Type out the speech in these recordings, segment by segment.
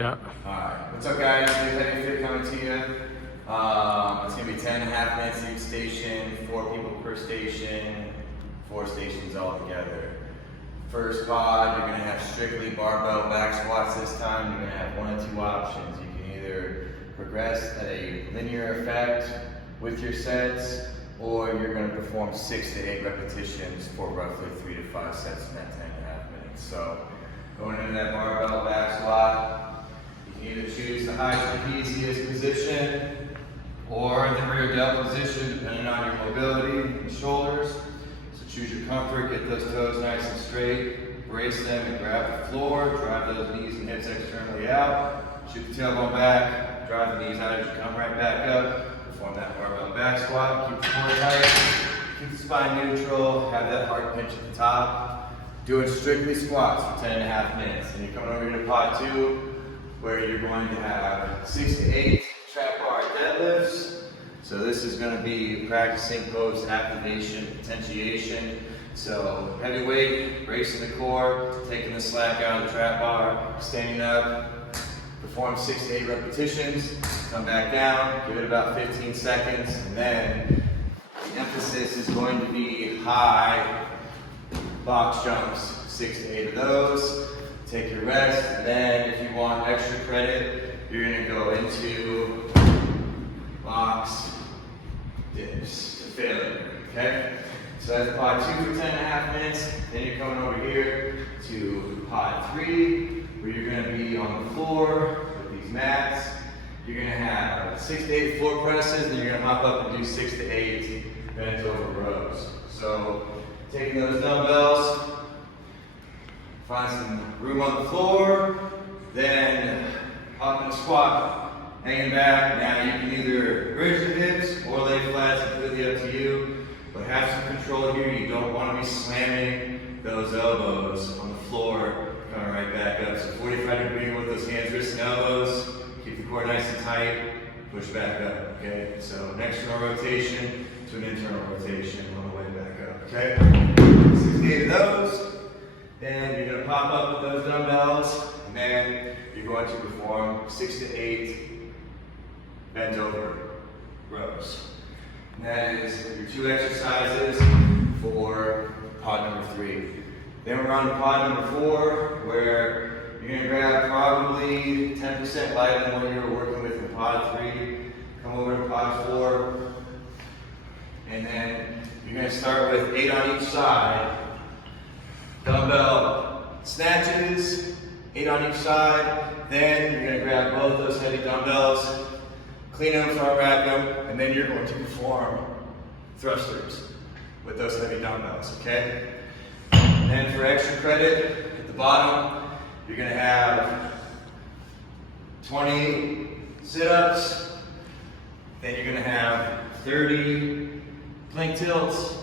Yeah. Alright, what's up guys? New Heavy Fit coming to you. It's going to be 10.5 minutes each station, 4 people per station, 4 stations all together. First pod, you're going to have strictly barbell back squats this time. You're going to have 1 of 2 options. You can either progress at a linear effect with your sets, or you're going to perform 6 to 8 repetitions for roughly 3 to 5 sets in that 10.5 minutes. So, going into that barbell back squat, you can either choose the high trapezius position or the rear delt position, depending on your mobility and shoulders. So choose your comfort, get those toes nice and straight, brace them and grab the floor, drive those knees and hips externally out, shoot the tailbone back, drive the knees out as you come right back up, perform that barbell back squat, keep the core tight, keep the spine neutral, have that hard pinch at the top. Doing strictly squats for 10.5 minutes. And you're coming over here to pod 2, where you're going to have 6 to 8 trap bar deadlifts. So this is going to be practicing post activation, potentiation. So heavy weight, bracing the core, taking the slack out of the trap bar, standing up, perform 6 to 8 repetitions, come back down, give it about 15 seconds, and then the emphasis is going to be high box jumps, 6 to 8 of those. Take your rest, and then if you want extra credit, you're going to go into box dips to failure. Okay? So that's pod 2 for 10.5 minutes. Then you're coming over here to pod 3, where you're going to be on the floor with these mats. You're going to have 6 to 8 floor presses, then you're going to hop up and do 6 to 8 bent over rows. So taking those dumbbells, find some room on the floor, then hop in a squat, hanging back. Now you can either bridge the hips or lay flat, it's completely up to you, but have some control here. You don't want to be slamming those elbows on the floor, coming right back up. So 45 degree with those hands, wrists, and elbows. Keep the core nice and tight, push back up, okay? So an external rotation to an internal rotation on the way back up, okay? 6 to 8 of those. Then you're going to pop up with those dumbbells, and then you're going to perform 6 to 8 bent over rows. And that is your 2 exercises for pod number 3. Then we're on to pod number 4, where you're going to grab probably 10% lighter than what you were working with in pod 3. Come over to pod 4, and then you're going to start with 8 on each side. Dumbbell snatches, 8 on each side. Then you're going to grab both those heavy dumbbells, clean them, front rack them, and then you're going to perform thrusters with those heavy dumbbells, okay? And then for extra credit, at the bottom, you're going to have 20 sit-ups. Then you're going to have 30 plank tilts.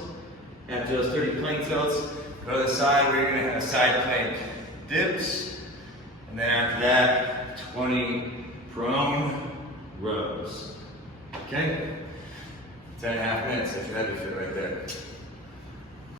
After those 30 plank tilts, go to the side where you're going to have side plank dips. And then after that, 20 prone rows. Okay? 10.5 minutes, that's your heavy fit right there.